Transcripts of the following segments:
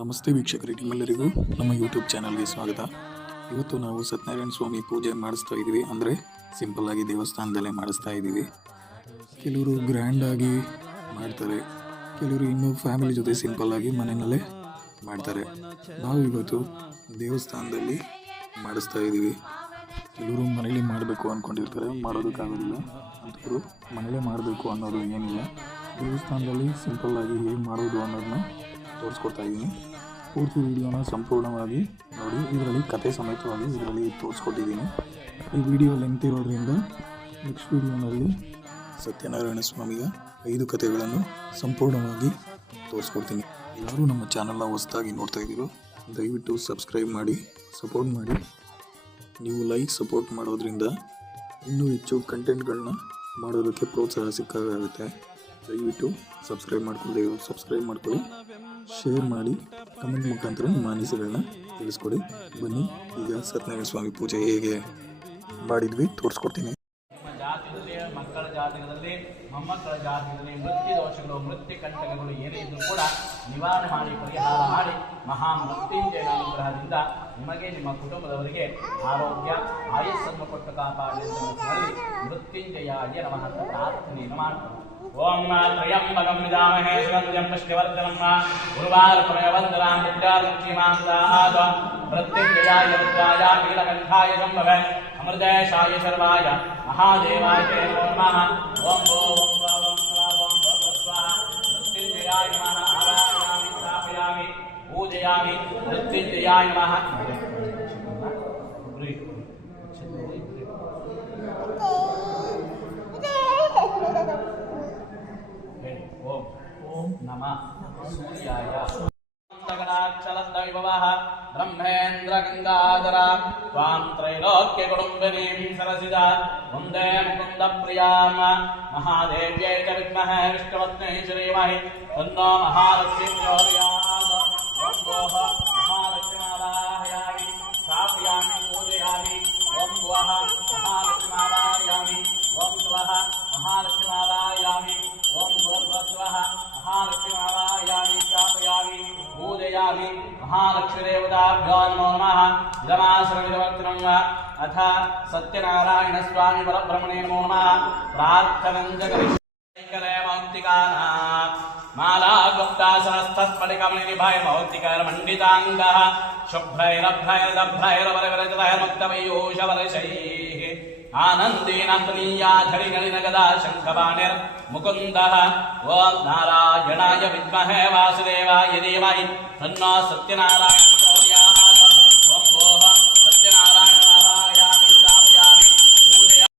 ನಮಸ್ತೆ ವೀಕ್ಷಕರೇ, ನಿಮ್ಮೆಲ್ಲರಿಗೂ ನಮ್ಮ ಯೂಟ್ಯೂಬ್ ಚಾನಲ್ಗೆ ಸ್ವಾಗತ. ಇವತ್ತು ನಾವು ಸತ್ಯನಾರಾಯಣ ಸ್ವಾಮಿ ಪೂಜೆ ಮಾಡಿಸ್ತಾ ಇದ್ದೀವಿ. ಅಂದರೆ ಸಿಂಪಲ್ಲಾಗಿ ದೇವಸ್ಥಾನದಲ್ಲೇ ಮಾಡಿಸ್ತಾ ಇದ್ದೀವಿ. ಕೆಲವರು ಗ್ರ್ಯಾಂಡಾಗಿ ಮಾಡ್ತಾರೆ, ಕೆಲವರು ಇನ್ನೂ ಫ್ಯಾಮಿಲಿ ಜೊತೆ ಸಿಂಪಲ್ಲಾಗಿ ಮನೆಯಲ್ಲೇ ಮಾಡ್ತಾರೆ. ನಾವು ಇವತ್ತು ದೇವಸ್ಥಾನದಲ್ಲಿ ಮಾಡಿಸ್ತಾ ಇದ್ದೀವಿ. ಕೆಲವರು ಮನೇಲಿ ಮಾಡಬೇಕು ಅಂದ್ಕೊಂಡಿರ್ತಾರೆ, ಮಾಡೋದಕ್ಕಾಗೋದಿಲ್ಲ. ಅಂಥವರು ಮನೇಲೇ ಮಾಡಬೇಕು ಅನ್ನೋದು ಏನಿಲ್ಲ, ದೇವಸ್ಥಾನದಲ್ಲಿ ಸಿಂಪಲ್ಲಾಗಿ ಹೇಗೆ ಮಾಡೋದು ಅನ್ನೋದನ್ನ ತೋರಿಸ್ಕೊಡ್ತಾ ಇದ್ದೀನಿ. ಪೂರ್ತಿ ವಿಡಿಯೋನ ಸಂಪೂರ್ಣವಾಗಿ ನೋಡಿ. ಇದರಲ್ಲಿ ಕತೆ ಸಮೇತವಾಗಿ ಇದರಲ್ಲಿ ತೋರಿಸ್ಕೊಟ್ಟಿದ್ದೀನಿ. ಈ ವಿಡಿಯೋ ಲೆಂತ್ ಇರೋದ್ರಿಂದ ನೆಕ್ಸ್ಟ್ ವಿಡಿಯೋನಲ್ಲಿ ಸತ್ಯನಾರಾಯಣ ಸ್ವಾಮಿಯ 5 ಕಥೆಗಳನ್ನು ಸಂಪೂರ್ಣವಾಗಿ ತೋರಿಸ್ಕೊಡ್ತೀನಿ. ಯಾರು ನಮ್ಮ ಚಾನಲ್ನ ಹೊಸದಾಗಿ ನೋಡ್ತಾ ಇದ್ದೀರೋ ದಯವಿಟ್ಟು ಸಬ್ಸ್ಕ್ರೈಬ್ ಮಾಡಿ, ಸಪೋರ್ಟ್ ಮಾಡಿ. ನೀವು ಲೈಕ್ ಸಪೋರ್ಟ್ ಮಾಡೋದ್ರಿಂದ ಇನ್ನೂ ಹೆಚ್ಚು ಕಂಟೆಂಟ್ಗಳನ್ನ ಮಾಡೋದಕ್ಕೆ ಪ್ರೋತ್ಸಾಹ ಸಿಕ್ಕಾಗುತ್ತೆ. ದಯವಿಟ್ಟು ಸಬ್ಸ್ಕ್ರೈಬ್ ಮಾಡ್ಕೊಳ್ಳಿ, ಶೇರ್ ಮಾಡಿ, ಕಮೆಂಟ್ ಮುಖಾಂತರ ನಿಮ್ಮ ಅನಿಸಿಕೆಗಳನ್ನ ತಿಳಿಸ್ಕೊಡಿ. ಬನ್ನಿ, ಈಗ ಸತ್ಯನಾರಾಯಣ ಸ್ವಾಮಿ ಪೂಜೆ ಹೇಗೆ ಮಾಡಿದ್ವಿ ತೋರಿಸ್ಕೊಡ್ತೀನಿ. ಮಕ್ಕಳ ಜಾತಕದಲ್ಲಿ ಮೊಮ್ಮಕ್ಕಳ ಜಾತಕದಲ್ಲಿ ಮೃತ್ಯು ದೋಷಗಳು, ಮೃತ್ಯು ಕಂಟಕಗಳು ಏನೇ ಇದ್ರೂ ಕೂಡ ನಿವಾರಣೆ ಮಾಡಿ, ಪರಿಹಾರ ಮಾಡಿ, ಮಹಾ ಮೃತ್ಯುಂಜಯನ ಅನುಗ್ರಹದಿಂದ ನಿಮಗೆ ನಿಮ್ಮ ಕುಟುಂಬದವರಿಗೆ ಆರೋಗ್ಯ ಆಯಸ್ಸನ್ನು ಕೊಟ್ಟು ಕಾಪಾಡಿ ಮೃತ್ಯುಂಜಯಾಯ ನಮಃ ಪ್ರಾರ್ಥನೆಯನ್ನು ಮಾಡ್ತಾರೆ. ಓಂ ತ್ರಯಂಬಕಂ ವಿದಾಮಹೇ ಸುಗಂಧ್ಯಂ ಪುಷ್ಟಿವರ್ಧನಂ ಉರ್ವಾರುಕಮಯ ವಂದನಾಂ ವಿದ್ಯಾಲಕ್ಷ್ಮೀಮಾಂತಾಹಾದ ಮೃತ್ಯುಂಜಯಾಯ ರುದ್ರಾಯ ನೀಲಕಂಠಾಯ ಸಂಭವೆ ಅಮೃತೇಶಾಯ ಶರ್ವಾಯ ಮಹಾದೇವಾಯ ನಮಃ. ಓಂ ಓಂ ಓಂ ಓಂ ಸ್ವಾಹ. ಮೃತ್ಯುಂಜಯಾಯ ನಮಃ. ಆವಾಹಯಾಮಿ, ಸ್ಥಾಪಯಾಮಿ, ಪೂಜಯಾಮಿ. ಮೃತ್ಯುಂಜಯಾಯ ನಮಃ. ಓಂ ನಮಃ ಸೂರ್ಯಾಯ. ಬ್ರಹ್ಮೇಂದ್ರ ಗಂಗಾಧರ ತ್ವಾಂ ತ್ರೈಲೋಕ್ಯ ಕುಟುಂಬಿನೀಂ ಸರಸಿದ ವಂದೇ ಮುಕುಂದ ಪ್ರಿಯಾಂ ಮಹಾದೇವ್ಯೈ ಚ ವಿದ್ಮಹೇ ವಿಷ್ಣುಪತ್ನ್ಯೈ ಶ್ರೀಮಹಿ ತನ್ನೋ ಮಹಾಲಕ್ಷ್ಮೀ ಪ್ರಚೋದಯಾತ್. ಓಂ ಭೋಃ ಮಹಾಲಕ್ಷ್ಮೀನಾರಾಯಣಾಯ ಸ್ಥಾಪಯಾಮಿ, ಪೂಜಯಾಮಿ. ಓಂ ಭುವಃ ಮಹಾಲಕ್ಷ್ಮೀನಾರಾಯಣಾಯ. ಓಂ ಸ್ವಃ ಮಹಾಲಕ್ಷ್ಮೀನಾರಾಯಣಾಯ. ಓಂ ಭೂರ್ಭುವಃ ಮಹಾಲಕ್ಷ್ಮೀನಾರಾಯಣಾಯ ಸ್ಥಾಪಯಾಮಿ, पूजयामि. महालक्ष्मीदेवताभ्यो नमो नमः. इदमाश्रमिदवर्तनं अथ सत्यनारायण स्वामी परब्रह्मणे नमो नमः. प्रार्थनं च करिष्ये मौक्तिकानां माला गुप्ता सहस्रस्फटिकमणिनिभय मौक्तिकर्मण्डिताङ्गः शुभ्रैरभ्रैरदभ्रैरवरविरचितैर्मुक्तमयूषवर्षैः आनन्दीनान्तनीयाधरिगलिनगदा शङ्खपाणिर् मुकुन्दः. ओं नारायणाय विद्महे वासुदेवाय धीमहि तन्नो सत्यनारायण प्रचोदयात्. ओं भोः सत्यनारायणाय स्थापयामि, पूजयामि.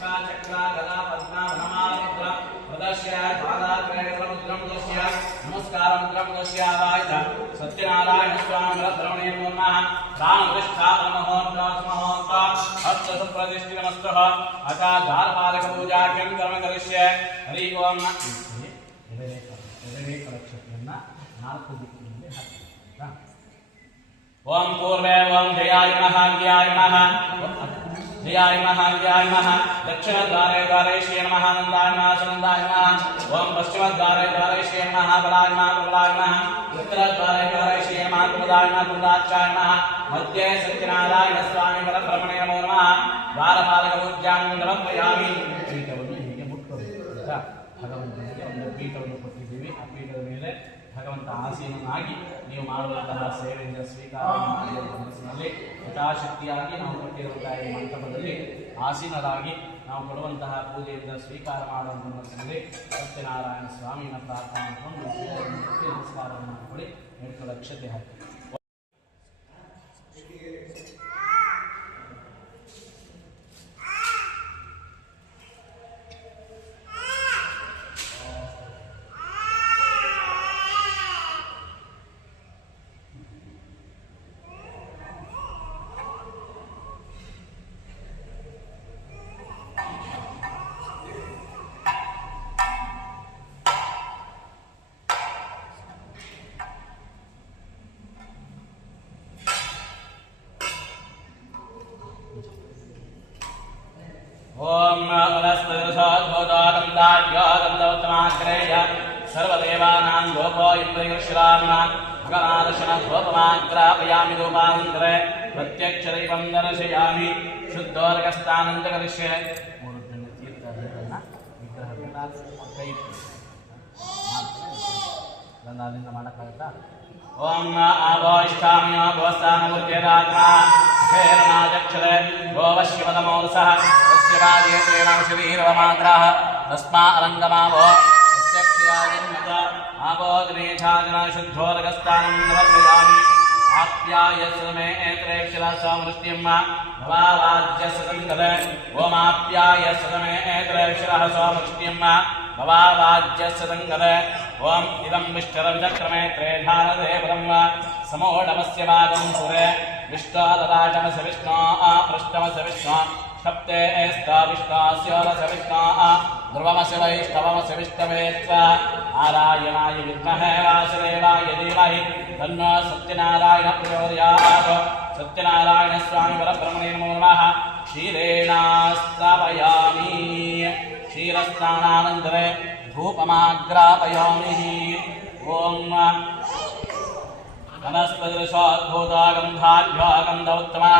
शङ्खचक्रागदा पद्मवनमारुद्र प्रदर्श्य पादाग्रैर्मुद्रं दृश्य नमस्कारमुद्रं दृश्यावाय सत्यनारायण स्वामी परब्रह्मणे नमो नमः. प्रतिष्ठितमस्तु अथ द्वारपालक पूजा किं कर्म करिष्ये. हरि ओಂ. ओं पूर्वे ओं जयाय नमः, विजयाय नमः, जयाय नमः, विजयाय नमः. दक्षिणद्वारे द्वारेश्ये नमः, नन्दाय नमः, सुनन्दाय नमः. ओं पश्चिमद्वारे द्वारेश्ये नमः, बलाय नमः, प्रबलाय नमः. उत्तरद्वारे द्वारेश्ये नमः, कुमुदाय नमः, कुमुदाक्षाय नमः. मध्ये सत्यनारायण स्वामी परब्रह्मणे नमो नमः. द्वारपालक पूज्यां ಸಮರ್ಪಯಾಮಿ. ಪೀಠವನ್ನು ಹೀಗೆ ಮುಟ್ಕೋಬೇಕು. ಭಗವಂತನಿಗೆ ಒಂದು ಪೀಠವನ್ನು ಕೊಟ್ಟಿದ್ದೀವಿ. ಆ ಪೀಠದ ಮೇಲೆ ಭಗವಂತ ಆಸೀನನಾಗಿ ನೀವು ಮಾಡುವಂತಹ ಸೇವೆಯಿಂದ ಸ್ವೀಕಾರ ಮಾಡಿ ಮನಸ್ಸಿನಲ್ಲಿ ಯಥಾಶಕ್ತಿಯಾಗಿ ನಾವು ಕೊಟ್ಟಿರುವಂತಹ ಈ ಮಂಟಪದಲ್ಲಿ ಆಸೀನರಾಗಿ ನಾವು ಕೊಡುವಂತಹ ಪೂಜೆಯಿಂದ ಸ್ವೀಕಾರ ಮಾಡುವಂಥ ಮನಸ್ಸಿನಲ್ಲಿ ಸತ್ಯನಾರಾಯಣ ಸ್ವಾಮಿನ ಪ್ರಾರ್ಥನೆ ಮಾಡಿಕೊಂಡು ನಮಸ್ಕಾರವನ್ನು ಮಾಡಿಕೊಳ್ಳಿ. 8 ಲಕ್ಷತೆ ಹಾಕಿ. सर्वदेवानां गोपो इन्द्रियश्राम भगवादशनोपमाग्रापयामि रूपान्तरे प्रत्यक्षदैवं दर्शयामि शुद्धोदकस्नानं च करिष्ये ओम आवो इष्टाम्यो भवस्तानमुद्यरात्मा खेरणाचक्षरे गोवश्यपदमोरसः तस्य वाद्येतेन शरीरवमात्राः तस्मा अलङ्गमावो तस्य क्षयाजन्मत आवो दिनेशाजना शुद्धोदकस्तानं समर्पयामि आप्यायस्य मे एतरेक्षरसमृष्ट्यं भवावाद्यस्य सङ्गते ओमाप्यायस्य मे एतरेक्षरसमृष्ट्यं भवावाद्यस्य सङ्गते ओम इदं विष्टरविचक्रमे त्रेधानदे ब्रह्म समोढमस्य भागं सुरे विष्टादराजमस्य विष्णा पृष्ठमस्य विष्णा सप्ते एस्ता विष्णास्योरस्य विष्णा ध्रुवमस्य वैष्णवमस्य विष्णवे च नारायणाय विद्महे वासुदेवाय धीमहि तन्नो सत्यनारायण प्रचोदयात् सत्यनारायणस्वामी परब्रह्मणे नमो नमः क्षीरेणास्तापयामि क्षीरस्नानानन्तरे धूपमाग्रापयामि ओम वनस्पतिर्षोद्भूतागन्धाढ्योगन्धोत्तमः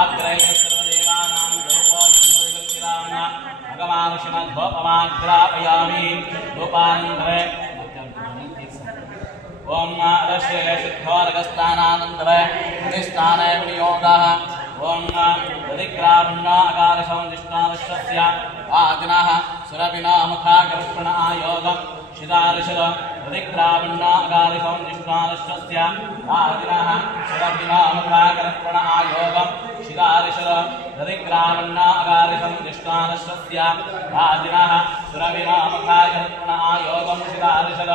आग्रह्य सर्वदेवानां लोकोऽयं भगवानुष्मद्धोपमाग्रापयामि धूपानन्तरे ओम अदश्ये शुद्धोदकस्नानानन्तरे प्रतिष्ठाने विनियोगः ओम प्रतिग्राह्णाकारसंदिष्टानस्य आदिनः सुरभिना मुखाकर्षण आयोगं शिदारिशद प्रतिग्राह्णाकारसंदिष्टानस्य आदिनः सुरभिना मुखाकर्षण आयोगं शिदारिशद प्रतिग्राह्णाकारसंदिष्टानस्य आदिनः सुरभिना मुखाकर्षण आयोगं शिदारिशद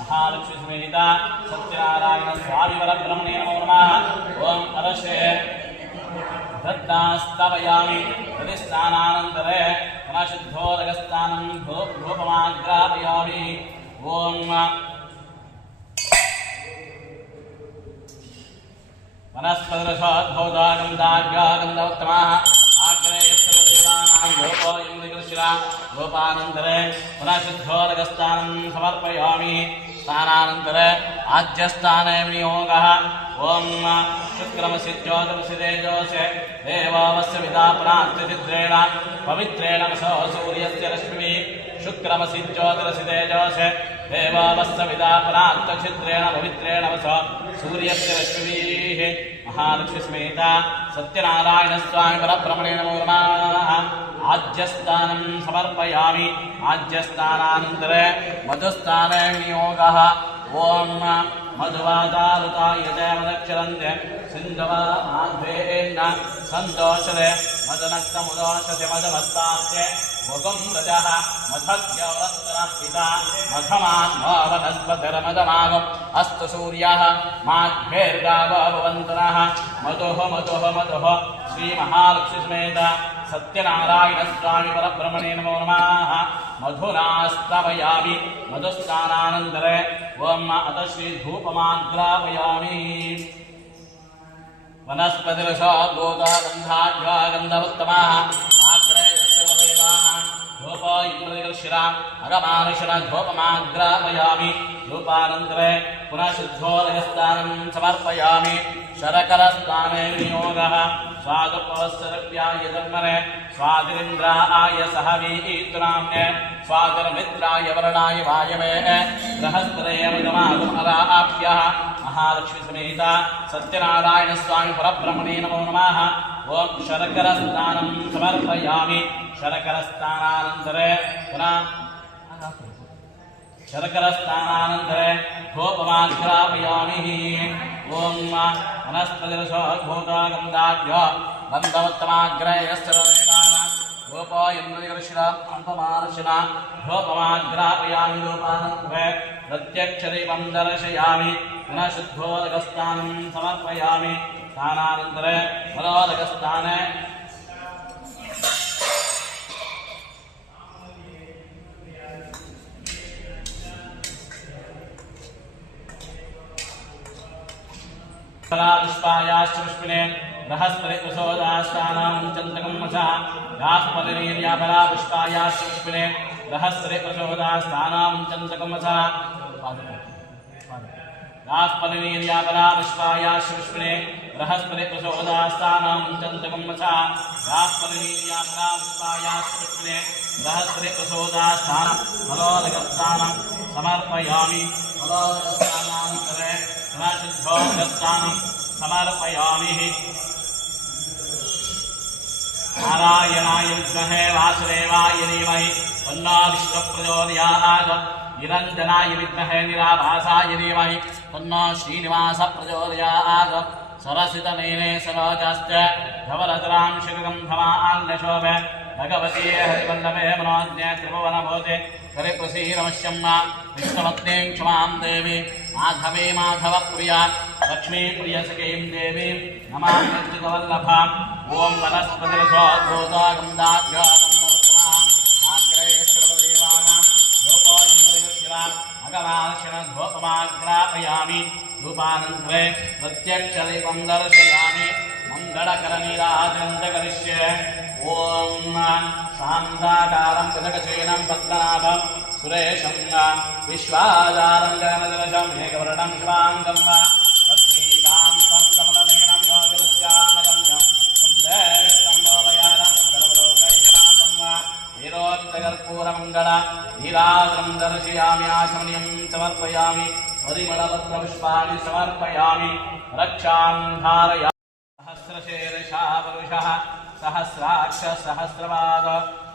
महालक्ष्मी समेता सत्यनारायण स्वामी परब्रह्मणे नमो नमः ओम अदश्ये दत्तास्तवयामि प्रतिष्ठानानन्तरे पुनः धूपमाग्रापयामि ओम वनस्पतिर्षोद्भूतागन्धाढ्योगन्धोत्तमः आग्रह्य सर्वदेवानां लोकोऽयं विकृष्यः धूपानन्तरे पुनः शुद्धोदकस्नानं समर्पयामि स्नानानन्तरे आज्यस्थाने विनियोगः ओम शुक्रमसि ज्योतिमसि तेजोसे देवावस्य विदापनात्यचिद्रेण पवित्रेण वसो सूर्यस्य रश्मिभिः शुक्रमसि ज्योतिरसि तेजोसे देवावस्य विदापनात्यचिद्रेण पवित्रेण वसो सूर्यस्य रश्मिभिः महालक्ष्मी समेता सत्यनारायणस्वामी परब्रह्मणे नमो नमः आज्यस्थानं समर्पयामि आज्यस्थानानन्तरे मधुस्थाने विनियोगः ओम मधुवादारुतायते मदक्षरन्ते सिन्धवा आध्वेन्न सन्तोषरे मदनक्तमुदोषसे मदमस्तास्ते मुगं रजः मधव्यवस्तरः पिता मधमान्नो वनस्पतिर्मदमागम् अस्तु सूर्यः माघ्यैर्गावो भवन्तु मधुः मधुः मधुः श्रीमहालक्ष्मी समेत सत्यनारायणस्वामी परब्रह्मणे नमो नमः मधुनास्तवयामि मधुस्नानानन्तरे ओम अतश्री धूपमाग्रापयामि वनस्पतिर्षोद्भूतागन्धाढ्योगन्धोत्तमः आग्रह्य सर्वदेवानां धूपोऽयं अगमानुषण धूपमाग्रापयामि धूपानन्तरे पुनः शुद्धोदकस्नानं समर्पयामि शरकरस्नाने विनियोगः स्वादुपवत्सरभ्याय जन्मने स्वादिरिन्द्राय सहवीतुनाम्ने स्वादिरमित्राय वरणाय वायवे बृहस्पतयेमगमागमराभ्यः महालक्ष्मी समेता सत्यनारायणस्वामी परब्रह्मणे नमो नमः ओम शर्करस्नानं समर्पयामि शर्करस्नानानन्तरे पुनः शर्करस्नानानन्तरे धूपमाग्रापयामि ओम वनस्पतिर्षोद्भूतागन्धाढ्यो गन्धोत्तमाग्रह्यस्य देवानां धूपोऽयं अल्पमानशिना धूपमाग्रापयामि धूपानन्तरे प्रत्यक्षदैवं दर्शयामि पुनः शुद्धोदकस्नानं समर्पयामि स्नानानन्तरे फलोदकस्नाने पुष्पायाश्च पुष्पिने बृहस्पतिप्रसोदास्तानां चन्द्रकं मसा याः पतिनीर्याफला पुष्पायाश्च पुष्पिने बृहस्पति प्रचोदयास्तानां चन्द्रकमसा रास्पनिर्यापरा विश्वायाश्विष्णे बृहस्पति प्रचोदयास्तानां चन्द्रकमसा रास्पनिर्यापरा विश्वायाश्विष्णे बृहस्पति प्रचोदयास्तानं फलोदकस्तानं समर्पयामि फलोदकस्तानान्तरे समसिद्धोदकस्तानं समर्पयामि नारायणाय विद्महे वासुदेवाय धीमहि तन्नो विष्णुः प्रचोदयात् निरञ्जनाय विद्महे निराभासाय धीमहि तन्नो श्रीनिवासः प्रचोदयात् सरसितनयने सरोजश्च धवलतरां शिखगन्धमाल्यशोभे भगवती हरिवल्लभे मनोज्ञे त्रिभुवनभूते हरिप्रसीदमश्यं विष्णुपत्नीं क्षमां देवी माधवे माधवप्रिया लक्ष्मीप्रियसखीं देवीं नमाम्यच्युतवल्लभाम् ॐ वनस्पतिरसोद्भूतो गन्धाभ्यो गन्धवत्तमाः आग्रेश्वरदेवानां धूपोऽयं अगमार्षणधूपमाग्रापयामि धूपानन्तरे प्रत्यक्षदीपं दर्शयामि मङ्गलकरनीराजनं च करिष्ये ॐ शान्ताकारं गजकशयनं पद्मनाभं सुरेशं विश्वाधारं गगनजलजं मेघवर्णं शुभाङ्गं लक्ष्मीकान्तं कमलनयनं योगविद्यानगम्यं वन्दे विष्णुं सर्वलोकैकनाथं वीरोत्तकर्पूरमङ्गल नीराजनं दर्शयामि आचमनीयं समर्पयामि परिमलपत्रपुष्पाणि समर्पयामि रक्षां धारयामि सहस्रशीर्षा पुरुषः सहस्राक्ष सहस्रपाद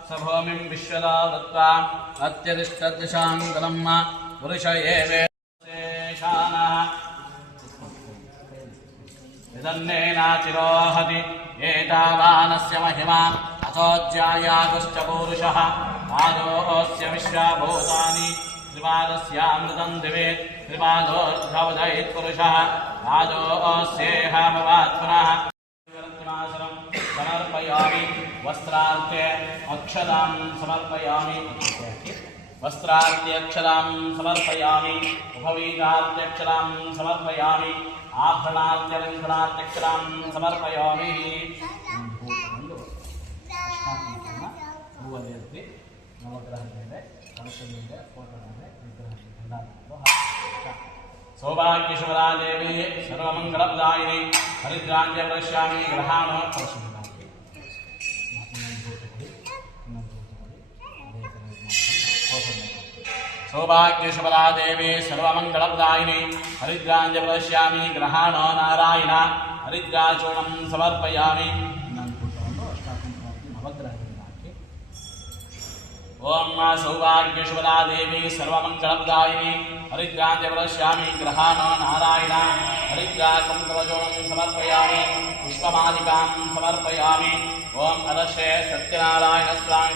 सभूमिं विश्वदा वृत्वा अत्यतिष्ठदशाङ्गलं पुरुष एवेशानः यदन्नेनाचिरोहति एतावानस्य महिमा अथोऽध्यायागुश्च पूरुषः पादोऽस्य विश्वभूतानि त्रिपादस्यामृतं दिवे त्रिपादोर्ध्वोदयेत् पुरुषः पादोऽस्येह भवात् पुनः समर्पयामि वस्त्रार्थे अक्षतां समर्पयामि वस्त्रार्थे अक्षतां समर्पयामि उपवीतार्थ्यक्षतां समर्पयामि आभरणार्थ्यलङ्कणार्थ्यक्षतां समर्पयामि सौभाग्यशुभदा देवी सर्वमङ्गलप्रदायिनी हरिद्राञ्जलवक्ष्यामि ग्रहाणो सौभाग्यशुभदा देवी सर्वमङ्गलप्रदायिनी हरिद्राञ्जलवक्ष्यामि ग्रहाणो नारायण हरिद्राचूर्णं समर्पयामि ओम सौभाग्यशुभदा देवी सर्वमङ्गलप्रदायिनी हरिद्राञ्जलवक्ष्यामि ग्रहाणो नारायण हरिद्राकं कवचों समर्पयामि पुष्पमालिकां समर्पयामि ओम अदर्शे सत्यनारायण स्वामी